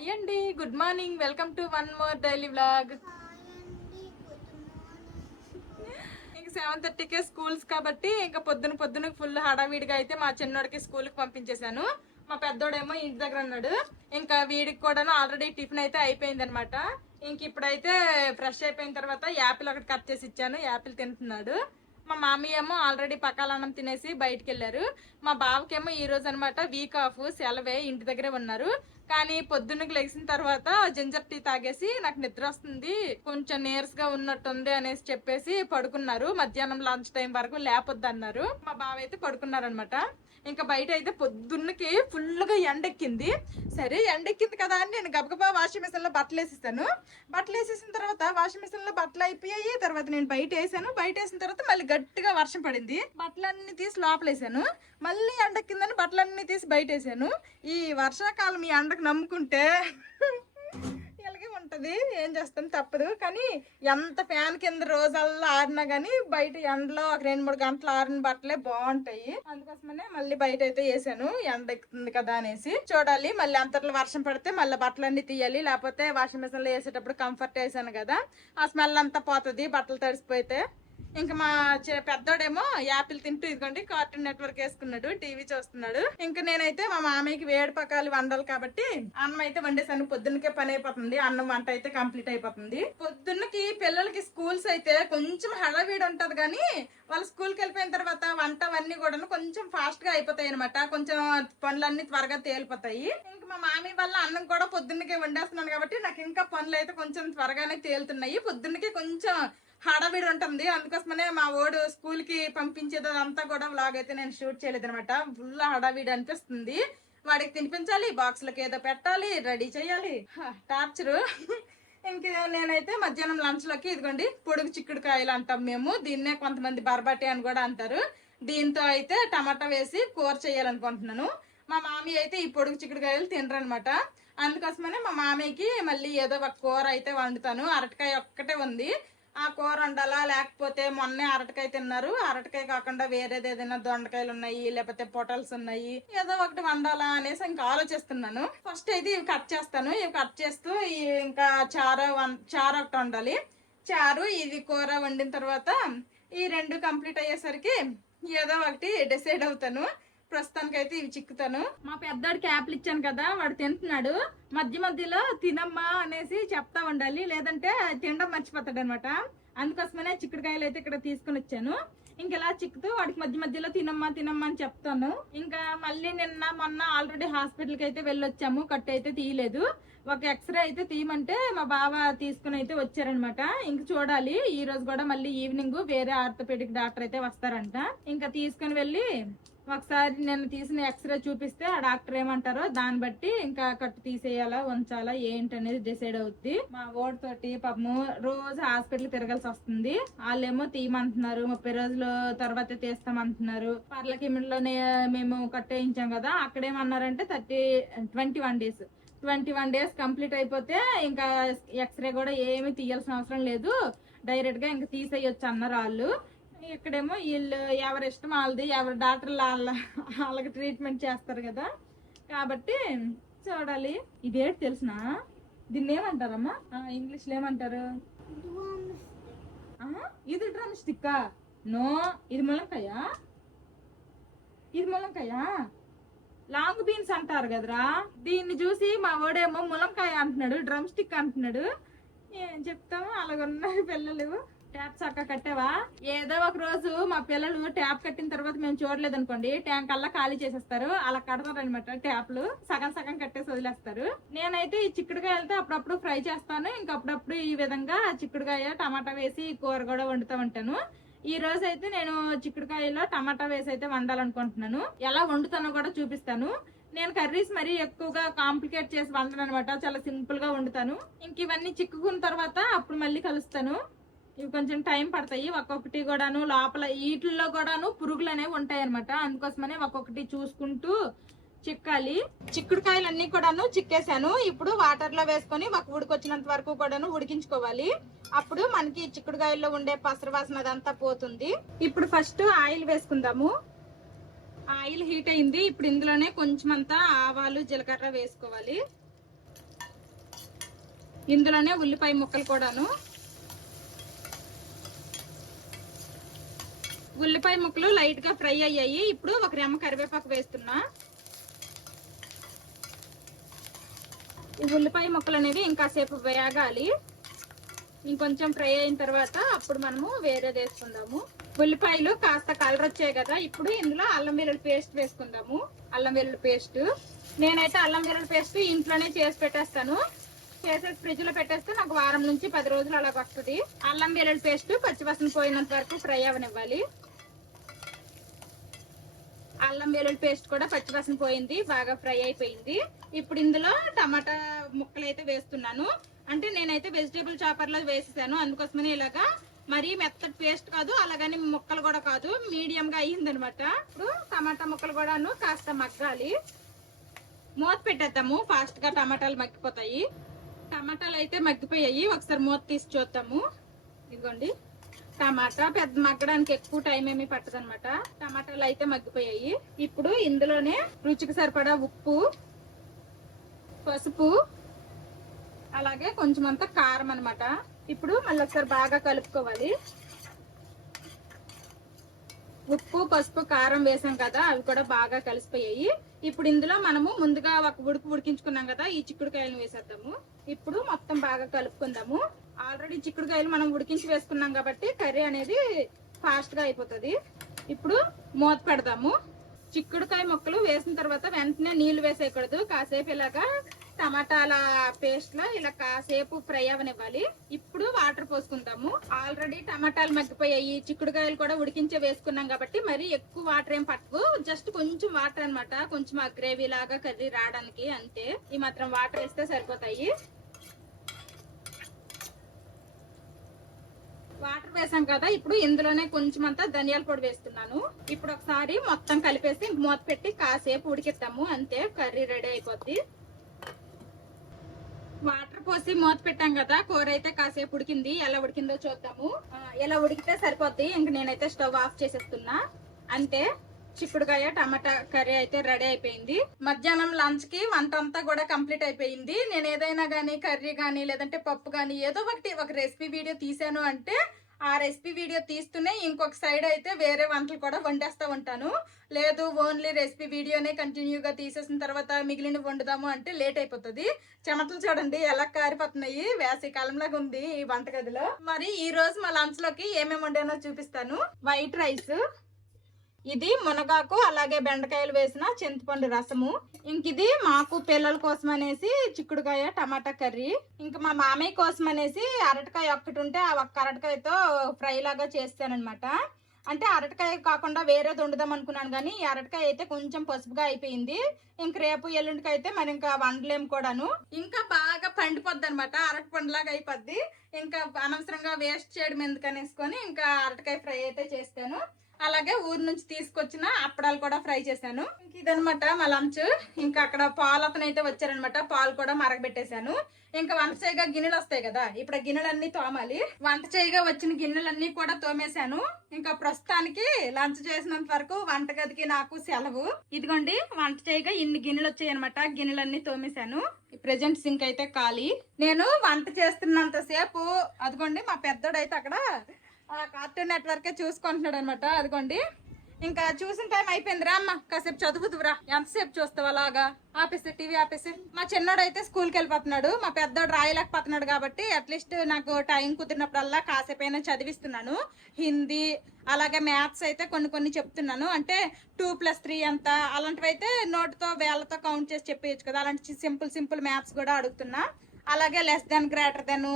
Hi అండి, good morning. Welcome to one more daily vlog. ఇంక 7:30కే schools కాబట్టి ఇంకా పొద్దున ఫుల్ హడావిడిగా అయితే మా చిన్నోడికి స్కూల్కి పంపించేశాను. మా పెద్దోడేమో ఇంటి దగ్గర ఉన్నాడు. ఇంకా వీడికి కూడా ఆల్రెడీ టిఫిన్ అయితే అయిపోయింది అనమాట. ఇంక ఇప్పుడైతే ఫ్రెష్ అయిపోయిన తర్వాత యాపిల్ ఒకటి కట్ చేసి ఇచ్చాను. యాపిల్ తింటున్నాడు. మా మామీ ఏమో ఆల్రెడీ పకాలన్నం తినేసి బయటకు వెళ్ళారు. మా బావకేమో ఈ రోజు అనమాట వీక్ ఆఫ్, సెలవే, ఇంటి దగ్గరే ఉన్నారు. కానీ పొద్దున్నకి లెగిసిన తర్వాత జింజర్ టీ తాగేసి నాకు నిద్ర వస్తుంది, కొంచెం నీరసగా ఉన్నట్టుంది అనేసి చెప్పేసి పడుకున్నారు. మధ్యాహ్నం లంచ్ టైం వరకు లేపొద్దు అన్నారు. మా బావ అయితే పడుకున్నారనమాట. ఇంకా బయట అయితే పొద్దున్నకి ఫుల్ గా ఎండెక్కింది. సరే ఎండెక్కింది కదా అని నేను గబగబా వాషింగ్ మిషన్ లో బట్టలు వేసేసాను. బట్టలు వేసేసిన తర్వాత వాషింగ్ మిషన్ లో బట్టలు అయిపోయాయి. తర్వాత నేను బయట వేసాను. బయట వేసిన తర్వాత మళ్ళీ గట్టిగా వర్షం పడింది. బట్టలన్నీ తీసి లోపలేసాను. మళ్ళీ ఎండెక్కిందని బట్టలన్నీ తీసి బయట వేసాను. ఈ వర్షాకాలం ఈ ఎండకు నమ్ముకుంటే ఇలాగే ఉంటది. ఏం చేస్తాను, తప్పదు. కానీ ఎంత ఫ్యాన్ కింద రోజల్లా ఆరినా గానీ బయట ఎండలో ఒక 2-3 గంటలు ఆరిన బట్టలే బాగుంటాయి. అందుకోసమనే మళ్ళీ బయట అయితే వేసాను. ఎండ ఎక్కుతుంది కదా అనేసి. చూడాలి, మళ్ళీ అంతట్లో వర్షం పడితే మళ్ళీ బట్టలన్నీ తీయాలి. లేకపోతే వాషింగ్ మిషన్ లో వేసేటప్పుడు కంఫర్ట్ వేసాను కదా, ఆ స్మెల్ అంతా పోతుంది బట్టలు తడిసిపోతే. ఇంకా మా పెద్దోడేమో యాపిల్ తింటూ ఇదిగోండి కార్టూన్ నెట్వర్క్ వేసుకున్నాడు, టీవీ చూస్తున్నాడు. ఇంకా నేనైతే మా మామయ్యకి వేడి పకాలు వండాలి కాబట్టి అన్నం అయితే వండేసాను. పొద్దున్నకే పని అయిపోతుంది, అన్నం వంట అయితే కంప్లీట్ అయిపోతుంది. పొద్దున్నకి పిల్లలకి స్కూల్స్ అయితే కొంచెం హడావిడి ఉంటది కానీ వాళ్ళు స్కూల్కి వెళ్ళిపోయిన తర్వాత వంట అవన్నీ కూడా కొంచెం ఫాస్ట్ గా అయిపోతాయి అనమాట. కొంచెం పనులన్నీ త్వరగా తేలిపోతాయి. ఇంకా మా మామయ్య వల్ల అన్నం కూడా పొద్దున్నకే వండేస్తున్నాను కాబట్టి నాకు ఇంకా పనులు అయితే కొంచెం త్వరగానే తేలుతున్నాయి. పొద్దున్నకే కొంచెం హడావిడి ఉంటుంది. అందుకోసమనే మా ఓడు స్కూల్ కి పంపించేది అంతా కూడా వ్లాగ్ అయితే నేను షూట్ చేయలేదు అనమాట. ఫుల్ హడావిడి అనిపిస్తుంది. వాడికి తినిపించాలి, బాక్సులకు ఏదో పెట్టాలి, రెడీ చేయాలి, టార్చరు. ఇంక నేనైతే మధ్యాహ్నం లంచ్ లోకి ఇదిగోండి పొడుగు చిక్కుడుకాయలు అంటాం మేము, దీన్నే కొంతమంది బర్బాటి అని కూడా అంటారు. దీంతో అయితే టమాటా వేసి కూర చేయాలనుకుంటున్నాను. మా మామీ అయితే ఈ పొడుగు చిక్కుడుకాయలు తినరనమాట. అందుకోసమనే మా మామయ్యకి మళ్ళీ ఏదో ఒక కూర అయితే వండుతాను. అరటికాయ ఒక్కటే ఉంది, ఆ కూర వండాలా, లేకపోతే మొన్నే అరటికాయ తిన్నారు, అరటికాయ కాకుండా వేరేది ఏదైనా దొండకాయలు ఉన్నాయి, లేకపోతే పొటల్స్ ఉన్నాయి, ఏదో ఒకటి వండాలా అనేసి ఇంకా ఆలోచిస్తున్నాను. ఫస్ట్ అయితే ఇవి కట్ చేస్తాను. ఇవి కట్ చేస్తూ ఇంకా చారు ఒకటి వండాలి. చారు ఇది కూర వండిన తర్వాత ఈ 2 కంప్లీట్ అయ్యేసరికి ఏదో ఒకటి డిసైడ్ అవుతాను. ప్రస్తుతానికి అయితే ఇవి చిక్కుతాను. మా పెద్దోడికి యాపిల్ ఇచ్చాను కదా, వాడు తింటున్నాడు. మధ్యలో తినమ్మా అనేసి చెప్తా ఉండాలి, లేదంటే తినడం మర్చిపోతాడు అనమాట. అందుకోసమనే చిక్కుడుకాయలు అయితే ఇక్కడ తీసుకుని వచ్చాను. ఇంక ఇలా చిక్కుతూ వాడికి మధ్యలో తినమ్మా అని చెప్తాను. ఇంకా మళ్ళీ నిన్న మొన్న ఆల్రెడీ హాస్పిటల్కి అయితే వెళ్ళొచ్చాము. కట్టు అయితే తీయలేదు. ఒక ఎక్స్రే అయితే తీయమంటే మా బావ తీసుకుని అయితే వచ్చారనమాట. ఇంక చూడాలి, ఈ రోజు కూడా మళ్ళీ ఈవినింగ్ వేరే ఆర్థోపెడిక్ డాక్టర్ అయితే వస్తారంట. ఇంకా తీసుకుని వెళ్ళి ఒకసారి నేను తీసిన ఎక్స్రే చూపిస్తే ఆ డాక్టర్ ఏమంటారో దాన్ని బట్టి ఇంకా కట్టు తీసేయాలా ఉంచాలా ఏంటి అనేది డిసైడ్ అవుద్ది. మా ఓడి తోటి పాపము రోజు హాస్పిటల్ తిరగాల్సి వస్తుంది. వాళ్ళేమో తీయమంటున్నారు, 30 రోజుల తర్వాత తీస్తామంటున్నారు. పర్లకిమిడిలోనే మేము కట్టేయించాం కదా, అక్కడేమన్నారంటే 21 డేస్ కంప్లీట్ అయిపోతే ఇంకా ఎక్స్రే కూడా ఏమి తీయాల్సిన అవసరం లేదు, డైరెక్ట్ గా ఇంకా తీసేయొచ్చు అన్నారు వాళ్ళు. ఇక్కడేమో వీళ్ళు ఎవరి ఇష్టం వాళ్ళది, ఎవరి డాక్టర్లు వాళ్ళకి ట్రీట్మెంట్ చేస్తారు కదా, కాబట్టి చూడాలి. ఇదేంటి తెలిసిన, దీన్ని ఏమంటారమ్మా ఇంగ్లీష్ లో ఏమంటారు? ఇది డ్రమ్ స్టిక్. నో, ఇది ములంకాయ. లాంగ్ బీన్స్ అంటారు కదరా. దీన్ని చూసి మా వాడేమో ములంకాయ అంటున్నాడు, డ్రమ్ స్టిక్ అంటున్నాడు. ఏం చెప్తాము, అలాగున్నారు పిల్లలు. ట్యాప్ చక్క కట్టావా? ఏదో ఒక రోజు మా పిల్లలు ట్యాప్ కట్టిన తర్వాత మేము చూడలేదు అనుకోండి, ట్యాంక్ అలా ఖాళీ చేసేస్తారు. అలా కడతారు అనమాట. ట్యాప్లు సగం కట్టేసి వదిలేస్తారు. నేనైతే ఈ చిక్కుడుకాయలతో అప్పుడప్పుడు ఫ్రై చేస్తాను. ఇంకప్పుడప్పుడు ఈ విధంగా చిక్కుడుకాయ టమాటా వేసి కూర కూడా వండుతూ ఉంటాను. ఈ రోజు అయితే నేను చిక్కుడుకాయలో టమాటా వేసి అయితే వండాలనుకుంటున్నాను. ఎలా వండుతానో కూడా చూపిస్తాను. నేను కర్రీస్ మరీ ఎక్కువగా కాంప్లికేట్ చేసి వండను అనమాట, చాలా సింపుల్ గా వండుతాను. ఇంక ఇవన్నీ చిక్కుకున్న తర్వాత అప్పుడు మళ్ళీ కలుస్తాను. ఇవి కొంచెం టైం పడతాయి. ఒక్కొక్కటి కూడాను లోపల వీటిల్లో కూడాను పురుగులు అనేవి ఉంటాయి అనమాట. అందుకోసమనే ఒక్కొక్కటి చూసుకుంటూ చిక్కాలి. చిక్కుడుకాయలు అన్ని కూడాను చిక్కేసాను. ఇప్పుడు వాటర్ లో వేసుకొని ఒక ఉడికొచ్చినంత వరకు కూడాను ఉడికించుకోవాలి. అప్పుడు మనకి చిక్కుడుకాయల్లో ఉండే పసరు వాసన అదంతా పోతుంది. ఇప్పుడు ఫస్ట్ ఆయిల్ వేసుకుందాము. ఆయిల్ హీట్ అయింది. ఇప్పుడు ఇందులోనే కొంచెం అంతా ఆవాలు జీలకర్ర వేసుకోవాలి. ఇందులోనే ఉల్లిపాయ ముక్కలు కూడాను. ఉల్లిపాయ ముక్కలు లైట్ గా ఫ్రై అయ్యాయి. ఇప్పుడు ఒక రెమ్మ కరివేపాకు వేస్తున్నా. ఈ ఉల్లిపాయ ముక్కలు అనేవి ఇంకాసేపు వేగాలి. ఇంకొంచెం ఫ్రై అయిన తర్వాత అప్పుడు మనము వేరేది వేసుకుందాము. ఉల్లిపాయలు కాస్త కలర్ వచ్చాయి కదా, ఇప్పుడు ఇందులో అల్లం వెల్లుల్లి పేస్ట్ వేసుకుందాము. అల్లం వెల్లుల్లి పేస్ట్ నేనైతే అల్లం వెల్లుల్లి పేస్ట్ ఇంట్లోనే చేసి పెట్టేస్తాను. చేసేసి ఫ్రిడ్జ్ లో పెట్టేస్తే నాకు వారం నుంచి 10 రోజులు అలాగ వస్తుంది. అల్లం వెల్లుల్లి పేస్ట్ పచ్చివాసన పోయినంత వరకు ఫ్రై అవనివ్వాలి. అల్లం వెల్లుల్లి పేస్ట్ కూడా పచ్చివాసన పోయింది, బాగా ఫ్రై అయిపోయింది. ఇప్పుడు ఇందులో టమాటా ముక్కలు అయితే వేస్తున్నాను. అంటే నేనైతే వెజిటేబుల్ చాపర్ లో వేసేసాను, అందుకోసమని ఇలాగా మరీ మెత్తటి పేస్ట్ కాదు, అలాగని ముక్కలు కూడా కాదు, మీడియం గా అయ్యింది అనమాట. ఇప్పుడు టమాటా ముక్కలు కూడాను కాస్త మగ్గాలి. మూత పెట్టేద్దాము, ఫాస్ట్ గా టమాటాలు మగ్గిపోతాయి. టమాటాలు అయితే మగ్గిపోయాయి, ఒకసారి మూత తీసి చూద్దాము. ఇదిగోండి, టమాటా పెద్ద మగ్గడానికి ఎక్కువ టైం ఏమీ పట్టదు అనమాట. టమాటాలు అయితే మగ్గిపోయాయి. ఇప్పుడు ఇందులోనే రుచికి సరిపడా ఉప్పు, పసుపు, అలాగే కొంచెం అంతా కారం అనమాట. ఇప్పుడు మళ్ళీ ఒకసారి బాగా కలుపుకోవాలి. ఉప్పు, పసుపు, కారం వేసాం కదా, అవి కూడా బాగా కలిసిపోయాయి. ఇప్పుడు ఇందులో మనము ముందుగా ఒక ఉడికించుకున్నాం కదా, ఈ చిక్కుడుకాయలను వేసేద్దాము. ఇప్పుడు మొత్తం బాగా కలుపుకుందాము. ఆల్రెడీ చిక్కుడుకాయలు మనం ఉడికించి వేసుకున్నాం కాబట్టి కర్రీ అనేది ఫాస్ట్ గా అయిపోతుంది. ఇప్పుడు మూత పెడదాము. చిక్కుడుకాయ ముక్కలు వేసిన తర్వాత వెంటనే నీళ్లు వేసేయకూడదు, కాసేపు ఇలాగా టమాటాల పేస్ట్ లో ఇలా కాసేపు ఫ్రై అవనివ్వాలి. ఇప్పుడు వాటర్ పోసుకుందాము. ఆల్రెడీ టమాటాలు మగ్గిపోయాయి, చిక్కుడుకాయలు కూడా ఉడికించే వేసుకున్నాం కాబట్టి మరి ఎక్కువ వాటర్ ఏం పట్టవు, జస్ట్ కొంచెం వాటర్ అనమాట, కొంచెం ఆ గ్రేవీ లాగా కర్రీ రావడానికి అంతే. ఈ మాత్రం వాటర్ వేస్తే సరిపోతాయి. వాటర్ వేసాం కదా, ఇప్పుడు ఇందులోనే కొంచెం అంతా ధనియాల పొడి వేస్తున్నాను. ఇప్పుడు ఒకసారి మొత్తం కలిపేసి మూత పెట్టి కాసేపు ఉడికిస్తాము, అంతే, కర్రీ రెడీ అయిపోద్ది. వాటర్ పోసి మూత పెట్టాం కదా, కూర అయితే కాసేపు ఉడికింది. ఎలా ఉడికిందో చూద్దాము. ఎలా ఉడికితే సరిపోద్ది. ఇంక నేనైతే స్టవ్ ఆఫ్ చేసేస్తున్నా, అంతే. చిక్కుడుకాయ టమాటా కర్రీ అయితే రెడీ అయిపోయింది. మధ్యాహ్నం లంచ్ కి వంట అంతా కూడా కంప్లీట్ అయిపోయింది. నేను ఏదైనా గానీ కర్రీ గానీ లేదంటే పప్పు గానీ ఏదో ఒక రెసిపీ వీడియో తీసాను అంటే ఆ రెసిపీ వీడియో తీస్తూనే ఇంకొక సైడ్ అయితే వేరే వంటలు కూడా వండేస్తూ ఉంటాను. లేదు ఓన్లీ రెసిపీ వీడియోనే కంటిన్యూగా తీసేసిన తర్వాత మిగిలిన వండుదాము అంటే లేట్ అయిపోతుంది. చెమటలు చూడండి ఎలా కారిపోతున్నాయి, వేసవి కాలంలాగా ఉంది ఈ వంటగదిలో. మరి ఈ రోజు మా లంచ్ లోకి ఏమేమి వండానో చూపిస్తాను. వైట్ రైస్, ఇది మునగాకు అలాగే బెండకాయలు వేసిన చింతపండు రసము, ఇంక ఇది మాకు పిల్లల కోసం అనేసి చిక్కుడుకాయ టమాటా కర్రీ, ఇంకా మా మామయ్య కోసం అనేసి అరటికాయ ఒక్కటి ఉంటే ఆ ఒక్క అరటికాయతో ఫ్రై లాగా చేస్తానన్నమాట. అంటే అరటికాయ కాకుండా వేరేది వండుదాం అనుకున్నాను, కానీ ఈ అరటికాయ అయితే కొంచెం పసుపుగా అయిపోయింది. ఇంక రేపు ఎల్లుండికి అయితే మరి ఇంకా వండలేము కూడాను, ఇంకా బాగా పండిపోద్ది అనమాట, అరటి పండులాగా అయిపోద్ది. ఇంకా అనవసరంగా వేస్ట్ చేయడం ఎందుకనేసుకొని ఇంకా అరటికాయ ఫ్రై అయితే చేస్తాను. అలాగే ఊరు నుంచి తీసుకొచ్చిన అప్పడాలు కూడా ఫ్రై చేశాను. ఇంక ఇదనమాట మా లంచ్. ఇంకా అక్కడ పాలు అతను అయితే వచ్చారనమాట, పాలు కూడా మరగబెట్టేశాను. ఇంకా వంట చేయగా గిన్నెలు వస్తాయి కదా, ఇప్పుడు ఆ గిన్నెలన్నీ తోమాలి. వంట చేయగా వచ్చిన గిన్నెలన్నీ కూడా తోమేశాను. ఇంకా ప్రస్తుతానికి లంచ్ చేసినంత వరకు వంటగదికి నాకు సెలవు. ఇదిగోండి, వంట చేయగా ఇన్ని గిన్నెలు వచ్చాయి అనమాట, గిన్నెలన్నీ తోమేశాను. ప్రెజెంట్ సింక్ అయితే ఖాళీ. నేను వంట చేస్తున్నంత సేపు అదిగోండి మా పెద్దోడైతే అక్కడ కార్టూన్ నెట్వర్కే చూసుకుంటున్నాడు అనమాట. అదిగోండి, ఇంకా చూసిన టైం అయిపోయిందిరా అమ్మ, కాసేపు చదువుతురా, ఎంతసేపు చూస్తావు అలాగా, ఆపేసి టీవీ ఆపేసి. మా చిన్నోడు అయితే స్కూల్కి వెళ్ళిపోతున్నాడు, మా పెద్దోడు రాయలేకపోతున్నాడు కాబట్టి అట్లీస్ట్ నాకు టైం కుదిరినప్పుడల్లా కాసేపైనా చదివిస్తున్నాను. హిందీ అలాగే మ్యాథ్స్ అయితే కొన్ని చెప్తున్నాను. అంటే 2+3 ఎంత అలాంటివి అయితే నోటుతో వేళ్ళతో కౌంట్ చేసి చెప్పేయచ్చు కదా, అలాంటి సింపుల్ మ్యాథ్స్ కూడా అడుగుతున్నా. అలాగే less than, greater than,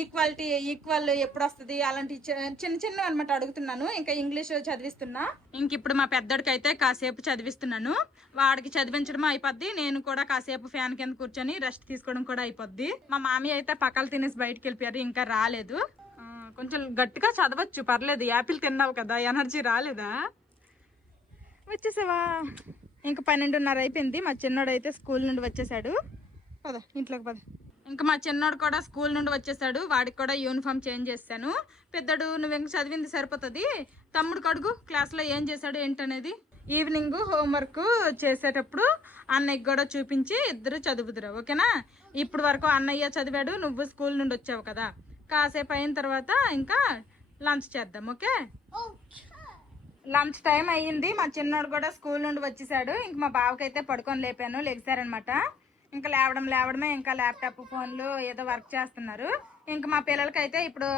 equality, equal ఎప్పుడు వస్తుంది, అలాంటి చిన్న అనమాట అడుగుతున్నాను. ఇంకా ఇంగ్లీష్ చదివిస్తున్నా. ఇంక ఇప్పుడు మా పెద్దడికి అయితే కాసేపు చదివిస్తున్నాను. వాడికి చదివించడం అయిపోద్ది, నేను కూడా కాసేపు ఫ్యాన్ కింద కూర్చొని రెస్ట్ తీసుకోవడం కూడా అయిపోద్ది. మా మామయ్య అయితే పక్కలు తినేసి బయటకు వెళ్ళిపోయారు, ఇంకా రాలేదు. కొంచెం గట్టిగా చదవచ్చు, పర్లేదు, యాపిల్ తిన్నావు కదా, ఎనర్జీ రాలేదా? వచ్చేసావా? ఇంకా 12:30 అయిపోయింది. మా చిన్నోడు అయితే స్కూల్ నుండి వచ్చేసాడు. పద ఇంట్లోకి పద. ఇంకా మా చిన్నోడు కూడా స్కూల్ నుండి వచ్చేసాడు, వాడికి కూడా యూనిఫామ్ చేంజ్ చేస్తాను. పెద్దడు నువ్వు ఇంక చదివింది సరిపోతుంది, తమ్ముడు కడుగు క్లాస్లో ఏం చేశాడు ఏంటనేది. ఈవినింగ్ హోంవర్క్ చేసేటప్పుడు అన్నయ్యకి కూడా చూపించి ఇద్దరు చదువుతురా, ఓకేనా? ఇప్పుడు వరకు అన్నయ్య చదివాడు, నువ్వు స్కూల్ నుండి వచ్చావు కదా, కాసేపు అయిన తర్వాత ఇంకా లంచ్ చేద్దాం, ఓకే? లంచ్ టైం అయ్యింది. మా చిన్నోడు కూడా స్కూల్ నుండి వచ్చేసాడు. ఇంక మా బావకైతే పడుకొని లేపాను, లెగిసారనమాట. ఇంకా లేవడమే ఇంకా ల్యాప్టాప్ ఫోన్లు ఏదో వర్క్ చేస్తున్నారు. ఇంకా మా పిల్లలకైతే ఇప్పుడు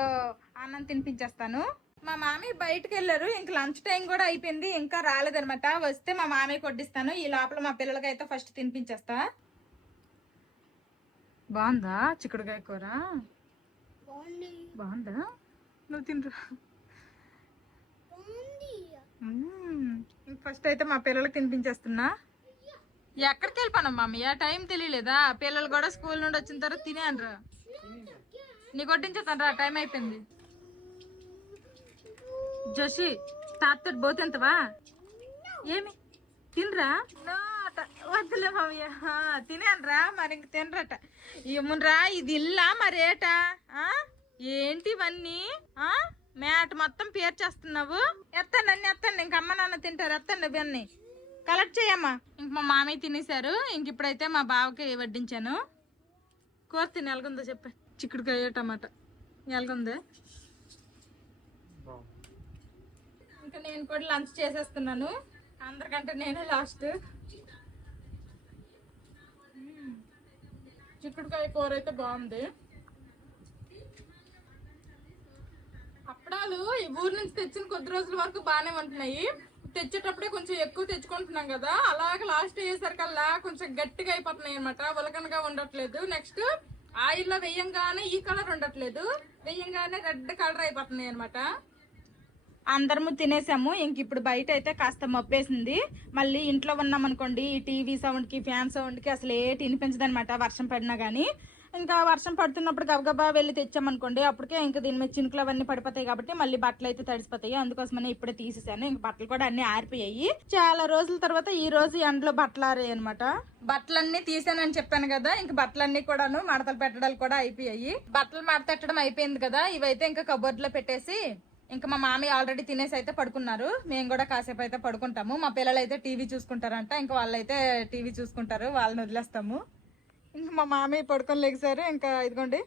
అన్నం తినిపించేస్తాను. మా మామయ్య బయటకు వెళ్ళారు, ఇంక లంచ్ టైం కూడా అయిపోయింది, ఇంకా రాలేదనమాట. వస్తే మా మామయ్య కొట్టిస్తాను. ఈ లోపల మా పిల్లలకైతే ఫస్ట్ తినిపించేస్తా. బాగుందా చిక్కుడుకాయ కూర? బాగుందా? నువ్వు తినరా. ఫస్ట్ అయితే మా పిల్లలకి తినిపించేస్తున్నా. ఎక్కడికి వెళ్ళిపోను మమ్మీ, ఆ టైం తెలియలేదా? పిల్లలు కూడా స్కూల్ నుండి వచ్చిన తర్వాత తినేనరా. నీ కొట్టించేస్తాను రా, టైం అయిపోయింది. జోషి తాతతో పోతుంటవా? ఏమి తినరా? వద్దులే మమ్మయ్య, తినేనరా. మరి ఇంక తినరట. ఏమునరా ఇది ఇల్లా మరేటా? ఏంటి ఇవన్నీ? మ్యాట్ మొత్తం పేర్చేస్తున్నావు. ఎత్తండి అన్ని ఎత్తండి, ఇంక అమ్మ నాన్న తింటారు. ఎత్తండి ఇవన్నీ కలెక్ట్ చేయమ్మా. ఇంక మా మామయ్య తినేశారు. ఇంక ఇప్పుడైతే మా బావకి వడ్డించాను. కూర తిని ఎలాగుందో చెప్పే. చిక్కుడుకాయ టమాటా ఎలాగుంది? ఇంకా నేను కూడా లంచ్ చేసేస్తున్నాను. అందరికంటే నేనే లాస్ట్. చిక్కుడుకాయ కూర అయితే బాగుంది. అప్పడాలు ఈ ఊరు నుంచి తెచ్చిన కొద్ది రోజుల వరకు బాగానే ఉంటున్నాయి. తెచ్చేటప్పుడే కొంచెం ఎక్కువ తెచ్చుకుంటున్నాం కదా, అలాగే లాస్ట్ అయ్యేసరికల్లా కొంచెం గట్టిగా అయిపోతున్నాయి అనమాట, ఉలకనగా ఉండట్లేదు. నెక్స్ట్ ఆయిల్లో వెయ్యంగానే ఈ కలర్ ఉండట్లేదు, వెయ్యంగానే రెడ్ కలర్ అయిపోతున్నాయి అనమాట. అందరము తినేసాము. ఇంక ఇప్పుడు బయట అయితే కాస్త మబ్బేసింది. మళ్ళీ ఇంట్లో ఉన్నాం అనుకోండి, ఈ టీవీ సౌండ్కి ఫ్యాన్ సౌండ్కి అసలు ఏటి వినిపించదనమాట వర్షం పడినా కానీ. ఇంకా వర్షం పడుతున్నప్పుడు గబగబా వెళ్ళి తెచ్చామనుకోండి, అప్పటికే ఇంకా దీని మీద చినుకులు అవన్నీ పడిపోతాయి కాబట్టి మళ్ళీ బట్టలు అయితే తడిసిపోతాయి. అందుకోసమనే ఇప్పుడే తీసేసాను. ఇంక బట్టలు కూడా అన్ని ఆరిపోయాయి. చాలా రోజుల తర్వాత ఈ రోజు ఎండలో బట్టలు ఆరాయి అనమాట. బట్టలన్నీ తీసానని చెప్పాను కదా, ఇంక బట్టలన్నీ కూడాను మడతలు పెట్టడాలు కూడా అయిపోయాయి. బట్టలు మడతెట్టడం అయిపోయింది కదా, ఇవైతే ఇంకా కబోర్డ్ లో పెట్టేసి ఇంకా మా మామయ్య ఆల్రెడీ తినేసి అయితే పడుకున్నారు. మేము కూడా కాసేపు అయితే పడుకుంటాము. మా పిల్లలు అయితే టీవీ చూసుకుంటారంట, ఇంకా వాళ్ళైతే టీవీ చూసుకుంటారు, వాళ్ళని వదిలేస్తాము. ఇంకా మా మామయ్య పడుకొని లెగిసారు. ఇంకా ఇదిగోండి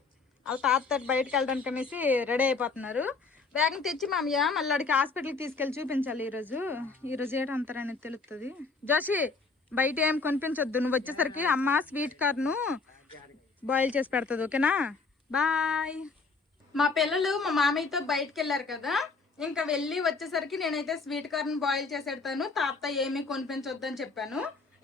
వాళ్ళ తాత బయటకు వెళ్ళడానికి అనేసి రెడీ అయిపోతున్నారు. వేగం తెచ్చి మామయ్య మళ్ళీ అడిగి హాస్పిటల్కి తీసుకెళ్ళి చూపించాలి. ఈరోజు ఏంటో అంతారనేది తెలుస్తుంది. జోషి బయట ఏం కొనిపించొద్దు, నువ్వు వచ్చేసరికి అమ్మ స్వీట్ కార్న్ బాయిల్ చేసి పెడుతుంది, ఓకేనా? బాయ్. మా పిల్లలు మా మామయ్యతో బయటకు వెళ్ళారు కదా, ఇంకా వెళ్ళి వచ్చేసరికి నేనైతే స్వీట్ కార్న్ బాయిల్ చేసేడతాను, తాత ఏమీ కొనిపించొద్దు అని చెప్పాను.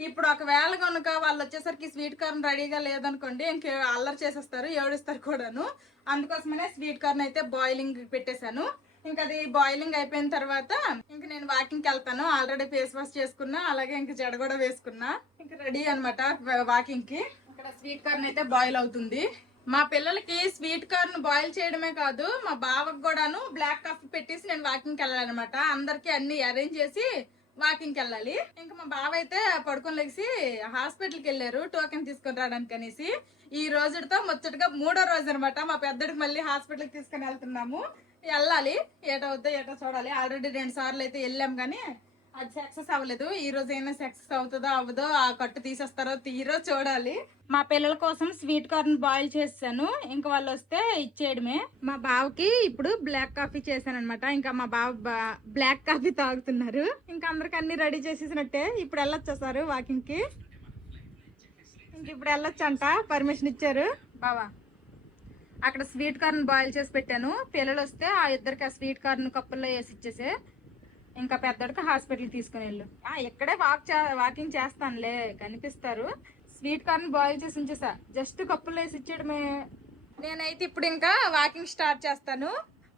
ఇప్పుడు ఒకవేళ కనుక వాళ్ళు వచ్చేసరికి స్వీట్ కార్న్ రెడీగా లేదనుకోండి, ఇంక అల్లరి చేసేస్తారు, ఏడుస్తారు కూడాను. అందుకోసమనే స్వీట్ కార్న్ అయితే బాయిలింగ్ పెట్టేశాను. ఇంకా అది బాయిలింగ్ అయిపోయిన తర్వాత ఇంక నేను వాకింగ్కి వెళ్తాను. ఆల్రెడీ ఫేస్ వాష్ చేసుకున్నా, అలాగే ఇంక జడ కూడా వేసుకున్నా, ఇంక రెడీ అనమాట వాకింగ్ కి. ఇక్కడ స్వీట్ కార్న్ అయితే బాయిల్ అవుతుంది. మా పిల్లలకి స్వీట్ కార్న్ బాయిల్ చేయడమే కాదు, మా బావకు కూడాను బ్లాక్ కాఫీ పెట్టేసి నేను వాకింగ్కి వెళ్ళాలన్నమాట. అందరికి అన్ని అరేంజ్ చేసి వాకింగ్కి వెళ్ళాలి. ఇంకా మా బావ అయితే పడుకొని లెగిసి హాస్పిటల్కి వెళ్ళారు టోకెన్ తీసుకొని రావడానికి అనేసి. ఈ రోజుతో ముచ్చటగా 3వ రోజు అనమాట. మా పెద్దడికి మళ్ళీ హాస్పిటల్కి తీసుకొని వెళ్తున్నాము. వెళ్ళాలి, ఏటవుద్దో ఏటో చూడాలి. ఆల్రెడీ 2 సార్లు అయితే వెళ్ళాం కానీ అది సక్సెస్ అవ్వలేదు. ఈ రోజు అయినా సక్సెస్ అవుతుందో అవ్వదో, ఆ కట్టు తీసేస్తారో తీరో చూడాలి. మా పిల్లల కోసం స్వీట్ కార్న్ బాయిల్ చేసాను, ఇంకా వాళ్ళు వస్తే ఇచ్చేయడమే. మా బావకి ఇప్పుడు బ్లాక్ కాఫీ చేశాను అనమాట. ఇంకా మా బావ బ్లాక్ కాఫీ తాగుతున్నారు. ఇంకా అందరికి అన్ని రెడీ చేసేసినట్టే. ఇప్పుడు వెళ్ళొచ్చేసారు వాకింగ్ కి. ఇంక ఇప్పుడు వెళ్ళొచ్చు అంట, పర్మిషన్ ఇచ్చారు బావా. అక్కడ స్వీట్ కార్న్ బాయిల్ చేసి పెట్టాను. పిల్లలు వస్తే ఆ ఇద్దరికి ఆ స్వీట్ కార్న్ కప్పుల్లో వేసి ఇచ్చేసే. ఇంకా పెద్దడికి హాస్పిటల్కి తీసుకుని వెళ్ళు. ఇక్కడే వాకింగ్ చేస్తానులే, కనిపిస్తారు. స్వీట్ కార్న్ బాయిల్ చేసి ఉంచేసా, జస్ట్ కప్పుల్లో వేసి ఇచ్చేయడమే. నేనైతే ఇప్పుడు ఇంకా వాకింగ్ స్టార్ట్ చేస్తాను.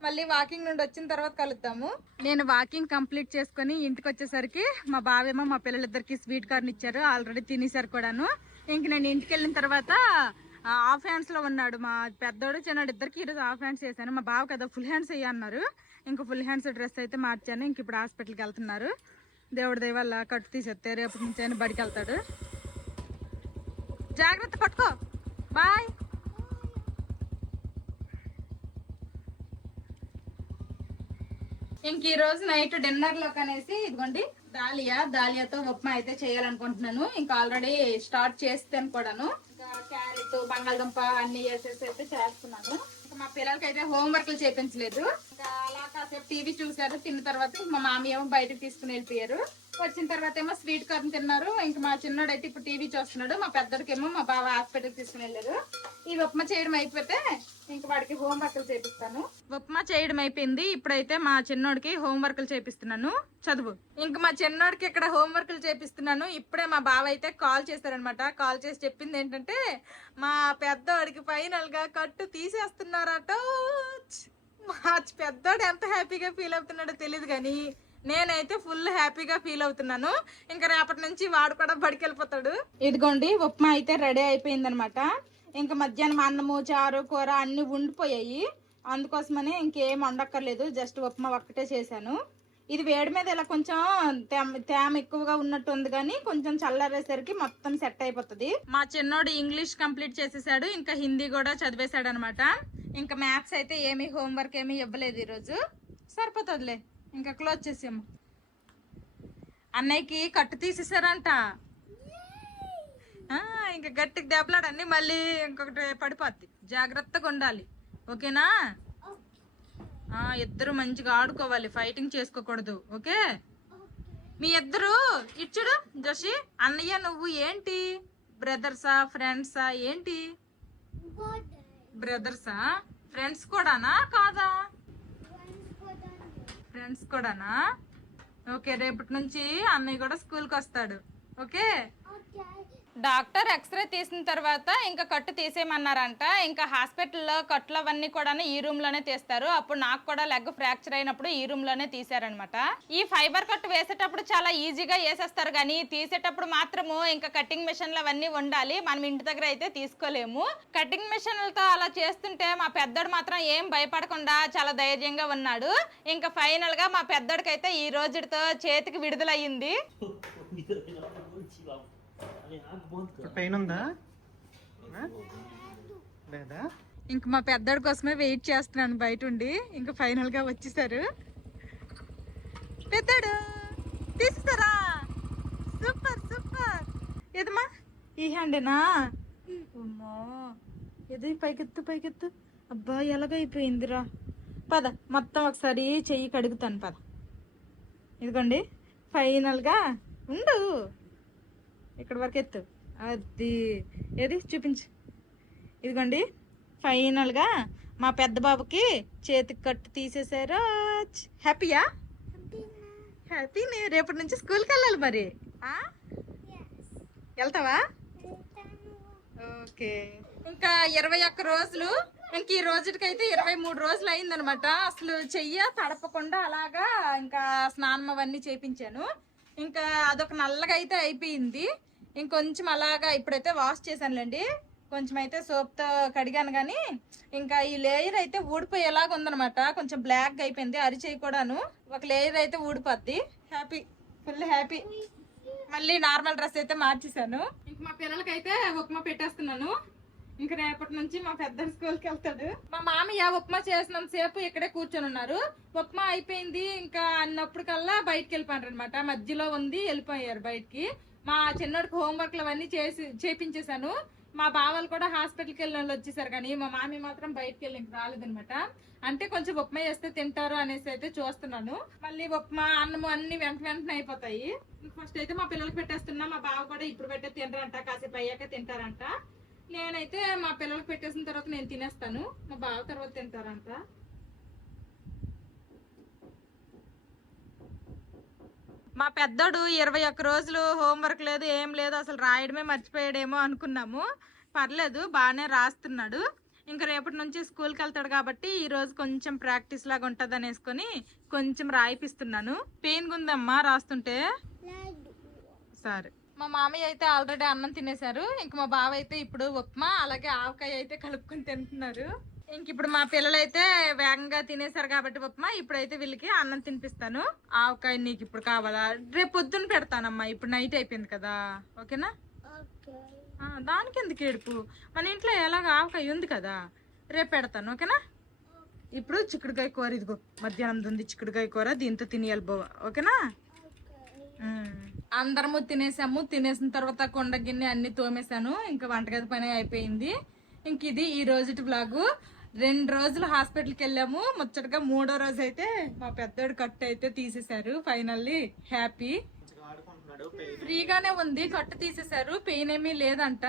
మళ్ళీ వాకింగ్ నుండి వచ్చిన తర్వాత కలుద్దాము. నేను వాకింగ్ కంప్లీట్ చేసుకుని ఇంటికి వచ్చేసరికి మా బావేమో మా పిల్లలిద్దరికి స్వీట్ కార్న్ ఇచ్చారు, ఆల్రెడీ తినేసారు కూడాను. ఇంక నేను ఇంటికి వెళ్ళిన తర్వాత హాఫ్ హ్యాండ్స్ లో ఉన్నాడు మా పెద్దోడు, చిన్నోడు ఇద్దరికి ఈరోజు హాఫ్ హ్యాండ్స్ చేశాను. మా బావ కదా ఫుల్ హ్యాండ్స్ వేయన్నారు, ఇంకా ఫుల్ హ్యాండ్స్ డ్రెస్ అయితే మార్చాను. ఇంక ఇప్పుడు హాస్పిటల్కి వెళ్తున్నారు. దేవుడి దయ వల్ల కట్టు తీసేస్తే రేపటి నుంచి అయినా బడికి వెళ్తాడు. జాగ్రత్త, పట్టుకో. బాయ్. ఇంక ఈ రోజు నైట్ డిన్నర్ లోకి అనేసి ఇదిగోండి దాలియాతో ఉప్మా అయితే చేయాలనుకుంటున్నాను. ఇంకా ఆల్రెడీ స్టార్ట్ చేస్తాను కూడాను. ఇంకా క్యారెట్ బంగాళదుంప అన్ని వేసేసి అయితే చేస్తున్నాను. ఇంకా మా పిల్లలకి అయితే హోంవర్క్లు చేయించలేదు. ఇంకా అలా కాసేపు టీవీ చూసారు. తిన్న తర్వాత మా మామయ్య ఏమో బయటకు తీసుకుని వెళ్ళిపోయారు. వచ్చిన తర్వాత ఏమో స్వీట్ కార్న్ తిన్నారు. ఇంకా మా చిన్నోడు అయితే ఇప్పుడు టీవీ చూస్తున్నాడు. మా పెద్దడికేమో మా బావ హాస్పిటల్కి తీసుకుని వెళ్ళారు. ఈ ఉప్మా చేయడం అయిపోతే ఇంక వాడికి హోంవర్క్లు చేపిస్తాను. ఉప్మా చేయడం అయిపోయింది. ఇప్పుడైతే మా చిన్నోడికి హోంవర్క్లు చేపిస్తున్నాను. చదువు. ఇంక మా చిన్నోడికి ఇక్కడ హోంవర్క్లు చేపిస్తున్నాను. ఇప్పుడే మా బావ అయితే కాల్ చేశారనమాట. కాల్ చేసి చెప్పింది ఏంటంటే మా పెద్దోడికి ఫైనల్ గా కట్టు తీసేస్తున్నారట. మా పెద్దోడు ఎంత హ్యాపీగా ఫీల్ అవుతున్నాడో తెలియదు కానీ నేనైతే ఫుల్ హ్యాపీగా ఫీల్ అవుతున్నాను. ఇంకా రేపటి నుంచి వాడు కూడా బడికి వెళ్ళిపోతాడు. ఇదిగోండి ఉప్మా అయితే రెడీ అయిపోయింది అనమాట. ఇంకా మధ్యాహ్నం అన్నము చారు కూర అన్ని ఉండిపోయాయి. అందుకోసమని ఇంకేం వండక్కర్లేదు. జస్ట్ ఉప్మా ఒక్కటే చేశాను. ఇది వేడి మీద ఇలా కొంచెం తేమ ఎక్కువగా ఉన్నట్టు ఉంది కానీ కొంచెం చల్లారేసరికి మొత్తం సెట్ అయిపోతుంది. మా చిన్నోడు ఇంగ్లీష్ కంప్లీట్ చేసేసాడు. ఇంకా హిందీ కూడా చదివేశాడు అనమాట. ఇంకా మ్యాథ్స్ అయితే ఏమీ హోంవర్క్ ఏమీ ఇవ్వలేదు ఈరోజు. సరిపోతుందిలే. ఇంకా క్లోజ్ చేసాము. అన్నయ్యకి కట్టు తీసేసారంట. ఇంకా గట్టికి దెబ్బలాడన్ని మళ్ళీ ఇంకొకటి పడిపోద్ది. జాగ్రత్తగా ఉండాలి. ఓకేనా? ఇద్దరు మంచిగా ఆడుకోవాలి. ఫైటింగ్ చేసుకోకూడదు. ఓకే? మీ ఇద్దరు ఇచ్చుడు జోషి అన్నయ్య నువ్వు ఏంటి బ్రదర్సా ఫ్రెండ్సా ఏంటి? బ్రదర్సా? ఫ్రెండ్స్ కూడానా? కాదా? ఫ్రెండ్స్ కూడానా? ఓకే, రేపటి నుంచి అన్నయ్య కూడా స్కూల్కి వస్తాడు. ఓకే? డాక్టర్ ఎక్స్రే తీసిన తర్వాత ఇంకా కట్టు తీసేయమన్నారంట. ఇంకా హాస్పిటల్లో కట్లు అవన్నీ కూడా ఈ రూమ్ లోనే తీస్తారు. అప్పుడు నాకు కూడా లెగ్ ఫ్రాక్చర్ అయినప్పుడు ఈ రూమ్ లోనే తీసారనమాట. ఈ ఫైబర్ కట్టు వేసేటప్పుడు చాలా ఈజీగా వేసేస్తారు కానీ తీసేటప్పుడు మాత్రము ఇంకా కటింగ్ మిషన్లు అవన్నీ ఉండాలి. మనం ఇంటి దగ్గర అయితే తీసుకోలేము. కటింగ్ మిషన్లతో అలా చేస్తుంటే మా పెద్దోడు మాత్రం ఏం భయపడకుండా చాలా ధైర్యంగా ఉన్నాడు. ఇంకా ఫైనల్ గా మా పెద్దోడికైతే ఈ రోజుతో చేతికి విడుదలయ్యింది. పెయిన్ ఉందా లేదా? ఇంక మా పెద్దోడి కోసమే వెయిట్ చేస్తున్నాను బయట ఉండి. ఇంకా ఫైనల్ గా వచ్చేసారు. పెద్దోడు తీస్తారా? Super super. ఏదమ్మా ఈ హ్యాండేనా? అమ్మా ఏది పైకెత్తు పైకెత్తు. అబ్బా ఎలాగైపోయిందిరా. పద మొత్తం ఒకసారి చెయ్యి కడుగుతాను. పద. ఇదిగోండి ఫైనల్ గా ఉండు. ఇక్కడ వరకు ఎత్తు. అది ఏది చూపించు. ఇదిగోండి ఫైనల్గా మా పెద్ద బాబుకి చేతికి కట్టు తీసేసారు. హ్యాపీయా? హ్యాపీ. నేను రేపటి నుంచి స్కూల్కి వెళ్ళాలి. మరి వెళ్తావా? ఓకే. ఇంకా 21 రోజులు. ఇంక ఈ రోజుకైతే 23 రోజులు అయిందనమాట. అసలు చెయ్య తడపకుండా అలాగా ఇంకా స్నానం అవన్నీ చేయించాను. ఇంకా అదొక నల్లగా అయితే అయిపోయింది. ఇంకొంచెం అలాగా ఇప్పుడైతే వాష్ చేశానులేండి. కొంచెం అయితే సోప్తో కడిగాను కానీ ఇంకా ఈ లేయర్ అయితే ఊడిపోయేలాగా ఉందనమాట. కొంచెం బ్లాక్గా అయిపోయింది. అరిచేయి కూడాను ఒక లేయర్ అయితే ఊడిపోద్ది. Happy, full happy. మళ్ళీ నార్మల్ డ్రెస్ అయితే మార్చేశాను. ఇంక మా పిల్లలకైతే ఉప్మా పెట్టేస్తున్నాను. ఇంక రేపటి నుంచి మా పెద్ద స్కూల్కి వెళ్తాడు. మా మామయ్య ఉప్మా చేసినంత సేపు ఇక్కడే కూర్చొని ఉన్నారు. ఉప్మా అయిపోయింది ఇంకా అన్నప్పటికల్లా బయటకు వెళ్ళిపోయారు అనమాట. మధ్యలో ఉంది వెళ్ళిపోయారు బయటికి. మా చిన్నోడికి హోంవర్క్లు అవన్నీ చేపించేశాను. మా బావాలు కూడా హాస్పిటల్కి వెళ్ళిన వాళ్ళు వచ్చేసారు కానీ మా మామి మాత్రం బయటకు వెళ్ళి ఇంక రాలేదనమాట. అంటే కొంచెం ఉప్మా చేస్తే తింటారు అనేసి అయితే చూస్తున్నాను. మళ్ళీ ఉప్మా అన్నము అన్ని వెంటనే అయిపోతాయి. ఫస్ట్ అయితే మా పిల్లలకి పెట్టేస్తున్నా. మా బావ కూడా ఇప్పుడు పెట్టే తినరంట, కాసేపు అయ్యాక తింటారంట. నేనైతే మా పిల్లలకి పెట్టేసిన తర్వాత నేను తినేస్తాను. మా బావ తర్వాత తింటారంట. మా పెద్దోడు 21 రోజులు హోంవర్క్ లేదు ఏం లేదు, అసలు రాయడమే మర్చిపోయాడేమో అనుకున్నాము. పర్లేదు బాగానే రాస్తున్నాడు. ఇంకా రేపటి నుంచి స్కూల్కి వెళ్తాడు కాబట్టి ఈ రోజు కొంచెం ప్రాక్టీస్ లాగా ఉంటుంది అనేసుకొని కొంచెం రాయిపిస్తున్నాను. పెయిన్ ఉందమ్మా రాస్తుంటే. సరే. మా మామయ్య అయితే ఆల్రెడీ అన్నం తినేశారు. ఇంక మా బావ అయితే ఇప్పుడు ఉప్మా అలాగే ఆవకాయ అయితే కలుపుకొని తింటున్నారు. ఇంక ఇప్పుడు మా పిల్లలైతే వేగంగా తినేశారు కాబట్టి ఉప్మా ఇప్పుడైతే వీళ్ళకి అన్నం తినిపిస్తాను. ఆవకాయ నీకు ఇప్పుడు కావాలా? రేపు పొద్దున్న పెడతానమ్మా. ఇప్పుడు నైట్ అయిపోయింది కదా. ఓకేనా? దానికి ఎందుకు ఏడుపు? మన ఇంట్లో ఎలాగ ఆవకాయ ఉంది కదా, రేపు పెడతాను. ఓకేనా? ఇప్పుడు చిక్కుడుకాయ కూర. ఇదిగో మధ్యాహ్నం ఉంది చిక్కుడుకాయ కూర. దీంతో తినేయాలి బావ. ఓకేనా? అందరము తినేసాము. తినేసిన తర్వాత కొండ గిన్నె అన్ని తోమేశాను. ఇంకా వంటగది పని అయిపోయింది. ఇంక ఇది ఈ రోజుటి బ్లాగు. 2 రోజులు హాస్పిటల్కి వెళ్ళాము. ముచ్చటగా 3వ రోజు అయితే మా పెద్దోడు కట్టు అయితే తీసేశారు. Finally happy. ఫ్రీగానే ఉంది, కట్టు తీసేశారు. పెయిన్ ఏమీ లేదంట.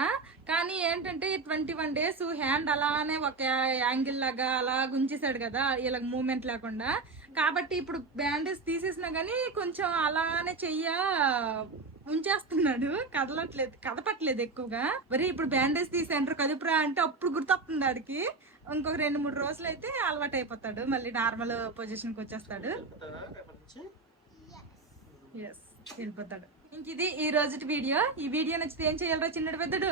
కానీ ఏంటంటే 21 days హ్యాండ్ అలానే ఒక యాంగిల్ లాగా అలా గుంచేశాడు కదా, ఇలా మూమెంట్ లేకుండా. కాబట్టి ఇప్పుడు బ్యాండేజ్ తీసేసినా గానీ కొంచెం అలానే ఉంచేస్తున్నాడు, కదపట్లేదు ఎక్కువగా. మరి ఇప్పుడు బ్యాండేజ్ తీసేంటారు కదుపురా అంటే అప్పుడు గుర్తొస్తుంది ఆడికి. ఇంకొక 2-3 రోజులు అయితే అలవాటు అయిపోతాడు, మళ్ళీ నార్మల్ పొజిషన్కి వచ్చేస్తాడు. ఎస్, వెళ్ళిపోతాడు. ఇంక ఇది ఈ రోజు వీడియో. ఈ వీడియో నచ్చితే ఏం చేయాలరా చిన్నడు పెద్దడు?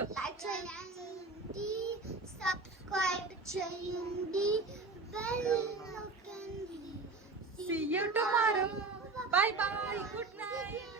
సబ్స్క్రైబ్ చేయండి, బెల్ నొక్కండి. See you tomorrow. Bye bye. Good night.